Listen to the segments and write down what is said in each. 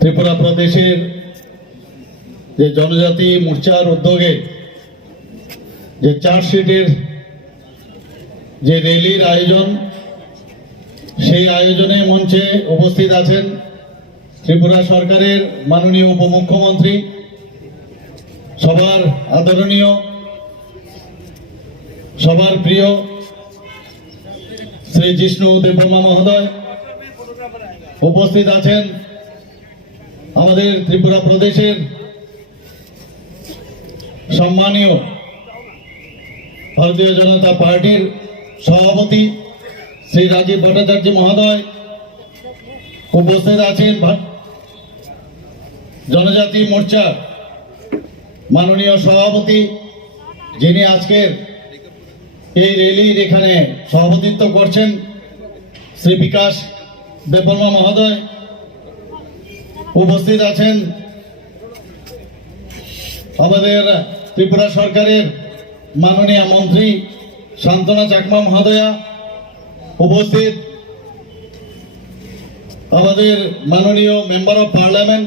ত্রিপুরা প্রদেশের যে জনজাতি মোর্চার উদ্যোগে যে চার্জশিটের যে র্যালির আয়োজন, সেই আয়োজনে মঞ্চে উপস্থিত আছেন ত্রিপুরা সরকারের মাননীয় উপমুখ্যমন্ত্রী, সবার আদরণীয়, সবার প্রিয় শ্রী জিষ্ণু দেববর্মা মহোদয়। উপস্থিত আছেন আমাদের ত্রিপুরা প্রদেশের সম্মানীয় ভারতীয় জনতা পার্টির সভাপতি শ্রী রাজীব ভট্টাচার্য মহোদয়। উপস্থিত আছেন জনজাতি মোর্চার মাননীয় সভাপতি, যিনি আজকের এই র্যালির এখানে সভাপতিত্ব করছেন, শ্রী বিকাশ দেববর্মা মহোদয়। উপস্থিত আছেন আমাদের ত্রিপুরা সরকারের মাননীয় মন্ত্রী শান্তনা চাকমা মহোদয়া। উপস্থিত আমাদের মাননীয় member of parliament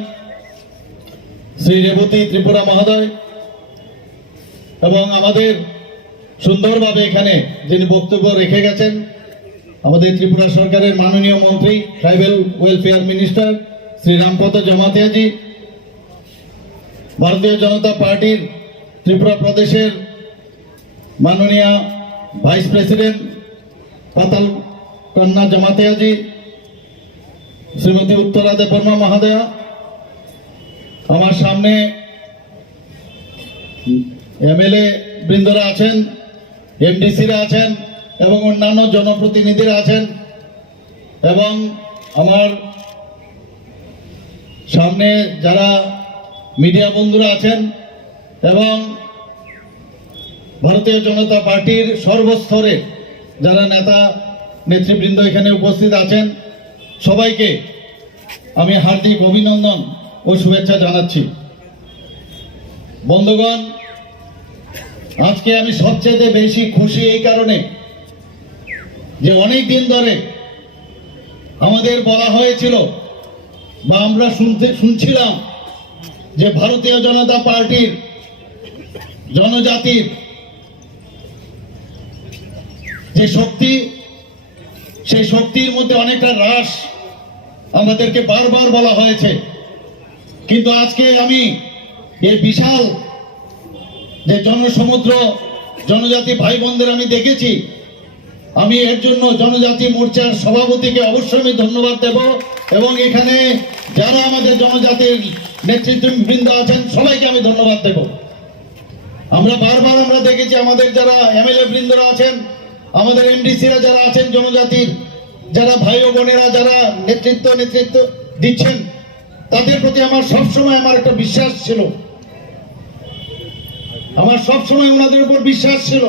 Shri Rebati Tripura মহোদয়, এবং আমাদের সুন্দরভাবে এখানে যিনি বক্তব্য রেখে গেছেন আমাদের ত্রিপুরা সরকারের মাননীয় মন্ত্রী tribal welfare minister Shri Rampada Jamatiaji, Bharatiya Janata পার্টির ত্রিপুরা প্রদেশের মাননীয় ভাইস প্রেসিডেন্ট পাতাল কন্যা জমাতিয়াজি, শ্রীমতী উত্তরা দেববর্মা মহোদয়া। আমার সামনে এমএলএ বৃন্দরা আছেন, এমডিসিরা আছেন এবং অন্যান্য জনপ্রতিনিধিরা আছেন, এবং আমার সামনে যারা মিডিয়া বন্ধুরা আছেন এবং ভারতীয় জনতা পার্টির সর্বস্তরে যারা নেতা নেতৃবৃন্দ এখানে উপস্থিত আছেন, সবাইকে আমি হার্দিক অভিনন্দন ও শুভেচ্ছা জানাচ্ছি। বন্ধুগণ, আজকে আমি সবচেয়ে বেশি খুশি এই কারণে যে অনেক দিন ধরে আমাদের বলা হয়েছিল বা আমরা শুনছিলাম যে ভারতীয় জনতা পার্টির জনজাতির যে শক্তি, সেই শক্তির মধ্যে অনেকটা হ্রাস আমাদেরকে বারবার বলা হয়েছে। কিন্তু আজকে আমি এই বিশাল যে জনসমুদ্র জনজাতি ভাই বোনদের আমি দেখেছি, আমি এর জন্য জনজাতি মোর্চার সভাপতিকে অবশ্যই আমি ধন্যবাদ দেব, এবং এখানে যারা আমাদের জনজাতির নেতৃত্ববৃন্দ আছেন সবাইকে আমি ধন্যবাদ দেব। আমরা বারবার দেখেছি আমাদের যারা এমএলএ বৃন্দরা আছেন, আমাদের এমডিসিরা যারা আছেন, জনজাতির যারা ভাই ও বোনেরা যারা নেতৃত্ব দিচ্ছেন, তাদের প্রতি আমার সবসময় আমার একটা বিশ্বাস ছিল, আমার সবসময় ওনাদের উপর বিশ্বাস ছিল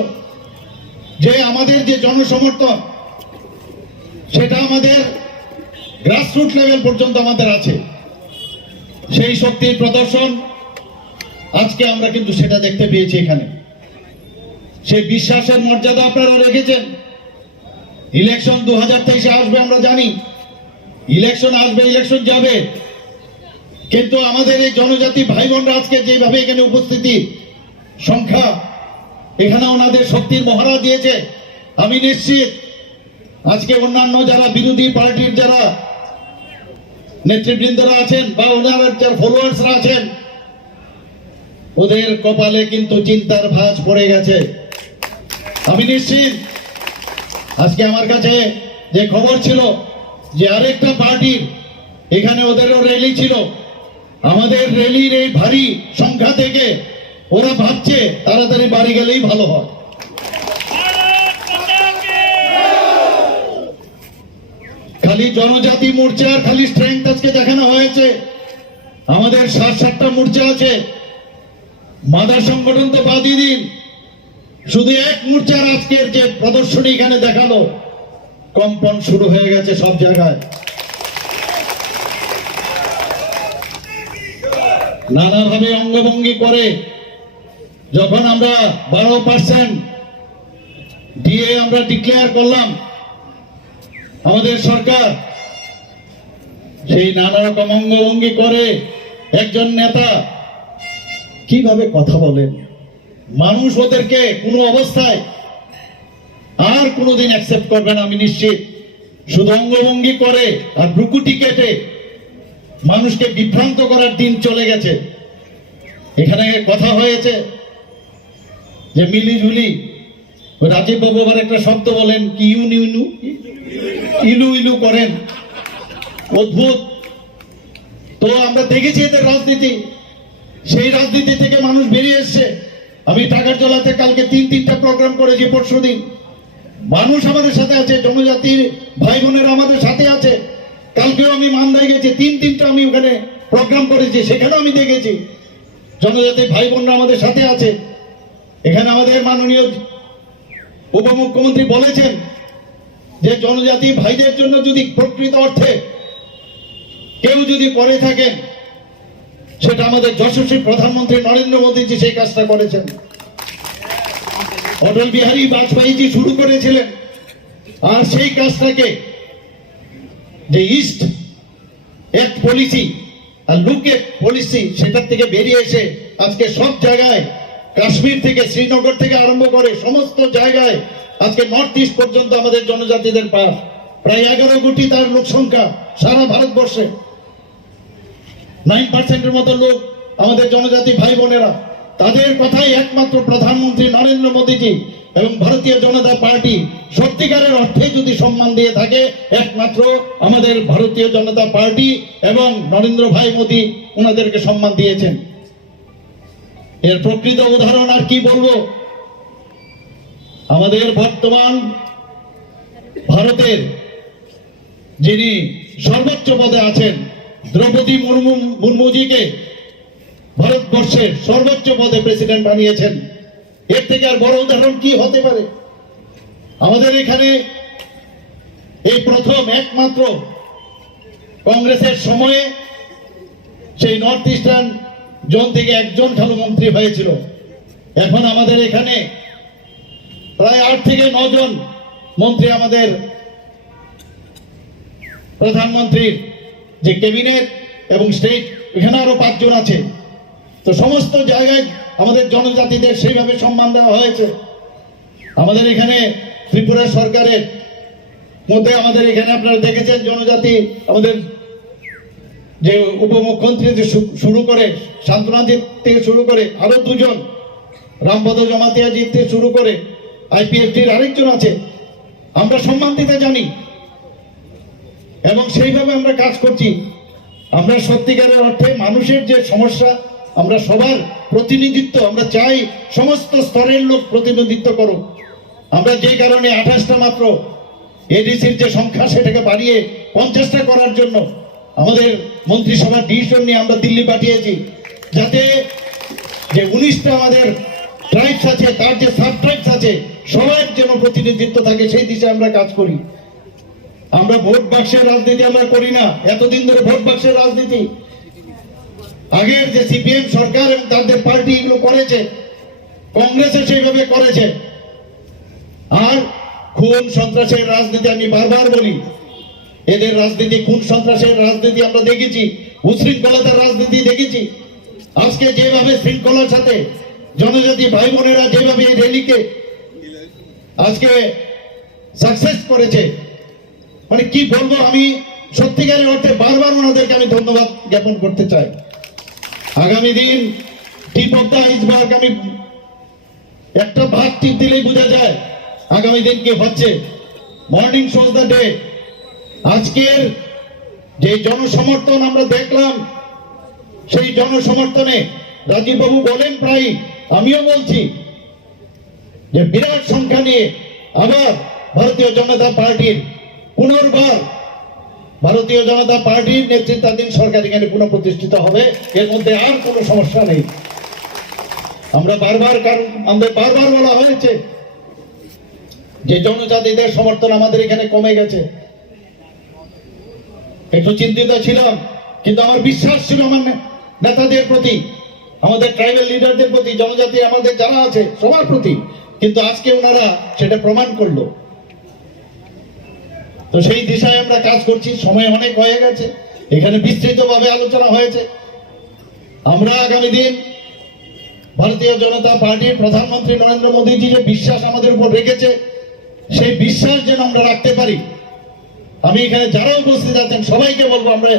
যে আমাদের যে জনসমর্থন সেটা আমাদের গ্রাসরুট লেভেল পর্যন্ত আমাদের আছে। সেই শক্তির প্রদর্শন আজকে আমরা কিন্তু সেটা দেখতে পেয়েছি এখানে। সেই বিশ্বাসের মর্যাদা আপনারা রেখেছেন। ইলেকশন 2023-এ আসবে, আমরা জানি ইলেকশন আসবে, ইলেকশন যাবে, কিন্তু আমাদের এই জনজাতি ভাই বোনরা আজকে যেভাবে এখানে উপস্থিতি সংখ্যা, এখানে ওনাদের শক্তির মহড়া দিয়েছে। আমি নিশ্চিত আজকে অন্যান্য যারা বিরোধী পার্টির যারা নেতৃবৃন্দরা আছেন বা ওনার যারা ফলোয়ার্সরা আছেন, ওদের কপালে কিন্তু চিন্তার ভাঁজ পড়ে গেছে। আমি নিশ্চিত আজকে আমার কাছে যে খবর ছিল যে আরেকটা পার্টির এখানে ওদেরও র্যালি ছিল, আমাদের র্যালির এই ভারী সংখ্যা থেকে ওরা ভাবছে তাড়াতাড়ি বাড়ি গেলেই ভালো হয়। খালি জনজাতি মোর্চার খালি স্ট্রেংথ আজকে দেখানো হয়েছে, আমাদের 7-8টা মোর্চা আছে। মাদার সংগঠন তো বাদই দিন, শুধু এক মোর্চার আজকের যে প্রদর্শনী এখানে দেখালো, কম্পন শুরু হয়ে গেছে সব জায়গায়। নানাভাবে অঙ্গভঙ্গি করে যখন আমরা 12% দিয়ে আমরা ডিক্লেয়ার করলাম, আমাদের সরকার সেই নানা রকম অঙ্গভঙ্গি করে একজন নেতা কিভাবে কথা বলেন, মানুষ ওদেরকে কোনো অবস্থায় আর কোনোদিন অ্যাকসেপ্ট করবে না আমি নিশ্চিত। শুধু অঙ্গভঙ্গি করে আর ভ্রুকুটি কেটে মানুষকে বিভ্রান্ত করার দিন চলে গেছে। এখানে কথা হয়েছে যে মিলিঝুলি, রাজীব বাবু আবার একটা শব্দ বলেন কি ইলু ইলু করেন, অদ্ভুত। তো আমরা দেখেছি এদের রাজনীতি, সেই রাজনীতি থেকে মানুষ বেরিয়ে এসছে। আমি টাকার জলাতে কালকে তিনটা প্রোগ্রাম করেছি, পরশুদিন মানুষ আমাদের সাথে আছে, জনজাতির ভাই বোনেরা আমাদের সাথে আছে। কালকেও আমি মান্দায় গেছি, তিনটা আমি ওখানে প্রোগ্রাম করেছি, সেখানেও আমি দেখেছি জনজাতির ভাই বোনরা আমাদের সাথে আছে। এখানে আমাদের মাননীয় উপমুখ্যমন্ত্রী বলেছেন যে জনজাতি ভাইদের জন্য যদি প্রকৃত অর্থে কেউ যদি করে থাকেন, সেটা আমাদের যশস্বী প্রধানমন্ত্রী নরেন্দ্র মোদীজি সেই কাজটা করেছেন। অটল বিহারী বাজপেয়ীজি শুরু করেছিলেন, আর সেই কাজটাকে যে ইস্ট অ্যাক্ট পলিসি আর লুক অ্যাক্ট পলিসি, সেটার থেকে বেরিয়ে এসে আজকে সব জায়গায়, কাশ্মীর থেকে শ্রীনগর থেকে আরম্ভ করে সমস্ত জায়গায় আজকে নর্থ ইস্ট পর্যন্ত আমাদের জনজাতিদের পাস, প্রায় 11 কোটি তার লোক সংখ্যা সারা ভারতবর্ষে। 9% মতো লোক আমাদের জনজাতি ভাই বোনেরা, তাদের কথাই একমাত্র প্রধানমন্ত্রী নরেন্দ্র মোদীজি এবং ভারতীয় জনতা পার্টি সত্যিকারের অর্থে যদি সম্মান দিয়ে থাকে, একমাত্র আমাদের ভারতীয় জনতা পার্টি এবং নরেন্দ্র ভাই মোদী ওনাদেরকে সম্মান দিয়েছেন। এর প্রকৃত উদাহরণ আর কি বলবো, আমাদের বর্তমান ভারতের যিনি সর্বোচ্চ পদে আছেন দ্রৌপদী মুর্মুজিকে ভারতবর্ষের সর্বোচ্চ পদে প্রেসিডেন্ট বানিয়েছেন। এর থেকে আর বড় উদাহরণ কি হতে পারে? আমাদের এখানে এই প্রথম একমাত্র কংগ্রেসের সময়ে সেই নর্থ ইস্টার্ন জোন থেকে একজন খালি মন্ত্রী হয়েছিল। এখন আমাদের এখানে প্রায় 8 থেকে 9 জন মন্ত্রী আমাদের প্রধানমন্ত্রীর যে ক্যাবিনেট এবং স্টেট, এখানে আরো 5 জন আছে। তো সমস্ত জায়গায় আমাদের জনজাতিদের সেইভাবে সম্মান দেওয়া হয়েছে। আমাদের এখানে ত্রিপুরা সরকারের মধ্যে আমাদের এখানে আপনারা দেখেছেন জনজাতি আমাদের যে উপমুখ্যমন্ত্রী শুরু করে শান্তনাজিৎ থেকে শুরু করে আরো 2 জন, রামপদ জমাতিয়াজিৎ থেকে শুরু করে আইপিএফটির আরেকজন আছে। আমরা সম্মান দিতে জানি এবং সেইভাবে আমরা কাজ করছি। আমরা সত্যিকারের অর্থে মানুষের যে সমস্যা, আমরা সবার প্রতিনিধিত্ব আমরা চাই, সমস্ত স্তরের লোক প্রতিনিধিত্ব করুক। আমরা যে কারণে 28টা মাত্র এডিসির যে সংখ্যা সেটাকে বাড়িয়ে 50টা করার জন্য আমাদের মন্ত্রিসভার ডিসিশন নিয়ে আমরা দিল্লি পাঠিয়েছি, যাতে যে 19টা আমাদের ট্রাইবস আছে, তার যে সাব ট্রাইবস আছে, সবার যেন প্রতিনিধিত্ব থাকে, সেই দিশে আমরা কাজ করি। আমরা ভোট বাক্সের রাজনীতি আমরা করি না। এতদিন ধরে ভোট বাক্সের রাজনীতি আগের যে সিপিএম সরকার এবং তাদের পার্টি এগুলো করেছে, কংগ্রেসে সেইভাবে করেছে। আর খুন সন্ত্রাসের রাজনীতি আমি বারবার বলি, এদের রাজনীতি খুন সন্ত্রাসের রাজনীতি আমরা দেখেছি, উশৃঙ্খলতার রাজনীতি দেখেছি। আজকে যেভাবে শৃঙ্খলার সাথে জনজাতি ভাই বোনেরা যেভাবে এই র্যালিকে আজকে সাকসেস করেছে, মানে কি বলবো, আমি সত্যিকারের অর্থে বারবার ওনাদেরকে আমি ধন্যবাদ জ্ঞাপন করতে চাই। আগামী দিন টিপ অফ দ্য আইসবার্গ, আমি একটা ভাগ টিপ দিলেই বোঝা যায় আগামী দিন কি হচ্ছে। Morning shows the day. আজকের যে জনসমর্থন আমরা দেখলাম, সেই জনসমর্থনে রাজীব বাবু বলেন প্রায়, আমিও বলছি যে বিরাট সংখ্যা নিয়ে আবার ভারতীয় জনতা পার্টির পুনর্বার ভারতীয় জনতা পার্টির নেতৃত্বাধীন সরকার এখানে পুনঃপ্রতিষ্ঠিত হবে। এর মধ্যে আর কোনো সমস্যা নেই। আমরা আমাদের বারবার বলা হয়েছে যে জনজাতিদের সমর্থন আমাদের এখানে কমে গেছে। একটু চিন্তিত ছিলাম, কিন্তু আমার বিশ্বাস ছিল আমার নেতাদের প্রতি, আমাদের ট্রাইবাল লিডারদের প্রতি, জনজাতি আমাদের যারা আছে সবার প্রতি। কিন্তু আজকে ওনারা সেটা প্রমাণ করলো। তো সেই দিশায় আমরা কাজ করছি। সময় অনেক হয়ে গেছে, এখানে বিস্তৃতভাবে আলোচনা হয়েছে। আমরা আগামী দিন ভারতীয় জনতা পার্টির প্রধানমন্ত্রী নরেন্দ্র মোদীজি যে বিশ্বাস আমাদের উপর রেখেছে, সেই বিশ্বাস যেন আমরা রাখতে পারি। আমি এখানে যারা উপস্থিত আছেন সবাইকে বলবো, আমরা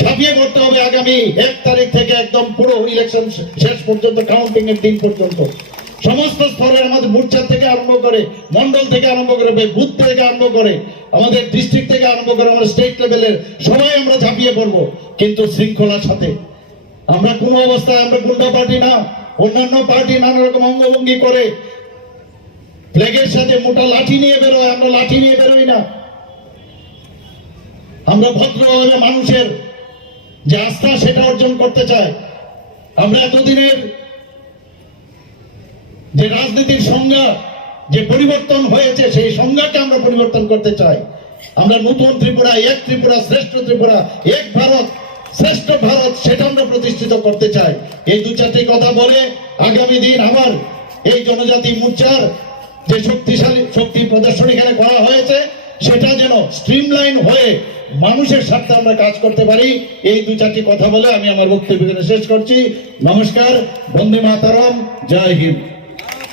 ঝাঁপিয়ে পড়তে হবে আগামী 1 তারিখ থেকে একদম পুরো ইলেকশন শেষ পর্যন্ত, কাউন্টিং এর দিন পর্যন্ত সমস্ত স্তরে আমাদের মোর্চা থেকে আরম্ভ করে, মন্ডল থেকে আরম্ভ করে, বুথ থেকে আরম্ভ করে, আমাদের ডিস্ট্রিক্ট থেকে আরম্ভ করে, আমাদের স্টেট লেভেলের সবাই আমরা ঝাঁপিয়ে পড়বো, কিন্তু শৃঙ্খলার সাথে। আমরা কোনো অবস্থায়, আমরা গুন্ডা পার্টি না। অন্যান্য পার্টি নানা রকম অঙ্গভঙ্গি করে ফ্ল্যাগের সাথে মোটা লাঠি নিয়ে বেরোয়, আমরা লাঠি নিয়ে বেরোই না। আমরা ভদ্রভাবে মানুষের যে আস্থা সেটা অর্জন করতে চাই। আমরা এতদিনের যে রাজনীতির সংজ্ঞা, যে পরিবর্তন হয়েছে, সেই সংজ্ঞাকে আমরা পরিবর্তন করতে চাই। আমরা নতুন ত্রিপুরা, এক ত্রিপুরা, শ্রেষ্ঠ ত্রিপুরা, এক ভারত, শ্রেষ্ঠ ভারত, সেটা আমরা প্রতিষ্ঠিত করতে চাই। এই 2-4টি কথা বলে আগামী দিন আমার এই জনজাতি মোর্চার যে শক্তিশালী শক্তি প্রদর্শন এখানে করা হয়েছে, সেটা যেন স্ট্রিমলাইন হয়ে মানুষের স্বার্থে আমরা কাজ করতে পারি। এই 2-4টি কথা বলে আমি আমার বক্তব্য শেষ করছি। নমস্কার, বন্দে মাতরম, জয় হিন্দ।